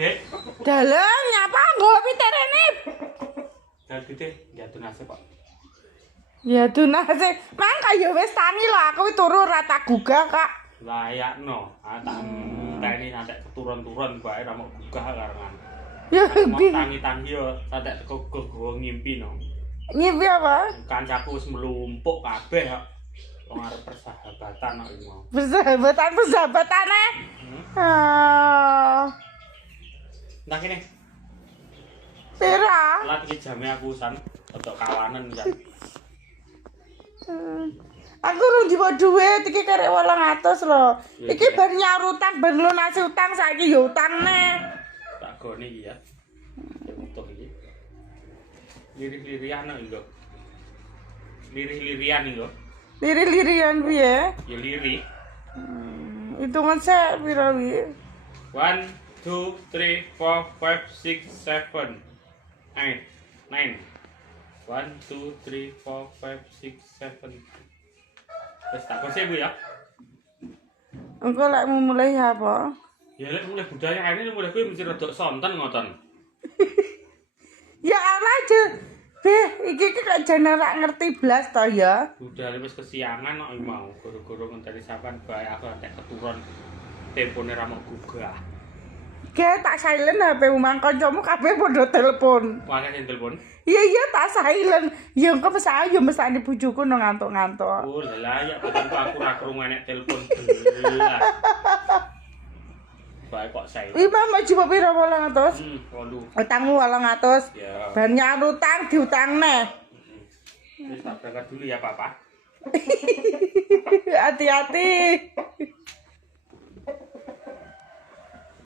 Dek. Dalam nyapa nggo piterene. Dadi teh jatuh nase kok. Ya dunase, mangka ya wis tangi lho aku turu rata gugah, Kak. Layakno, tak teni nanti keturun-turun bae ra mau gugah karengan. Ya Mau tangi-tangi yo sampe teko gowo ngimpi no. ngimpi apa? Kancaku wis mlumpuk kabeh kok. Wong arep persahabatan kok iki mau. Persahabatane. Ah. Nah kene. Pira? Lat iki jame aku san untuk kawanan kan. Aku rung diwo dhuwit iki karek 800 lho. Iki bar nyaur utang, bar lunasi utang saiki ya utangne. Tak gone iki ya. Sing utuh iki. Lirih-lirihan kok iki lho. Lirih-lirihan iki lho. Liri-lirian piye? Ya lirih. Hitungan sek pira wi? 1 2 3 4 5 6 7 8 9 1 2 3 4 5 6 7 Wes tak kose Bu ya. Engko lek mau mulai apa? Ya lek mulai budaya ini mulai kuwi mesti rada sonten ngoten. Ya Allah aja. Beh, iki kok jan ora ngerti blas to ya. Budaya wis kesiangan kok mau goro-goro ngenteni sampean bae aku antek keturun tempone ra mau gugah. Ge tak silent HP umang kancamu kabeh padha telepon. Wae sing telepon. Iya tak silent. Ya engko mesake yo mesane bojoku nang ngantuk-ngantuk. Oh lah ya botenku aku ra krungu enek telepon belas. Bae kok saya. Iki mah coba pira 800? 8. Utangmu 800. Ya. Bar nyaur utang diutangne. Wis tak berangkat dulu ya, Papa. Hati-hati.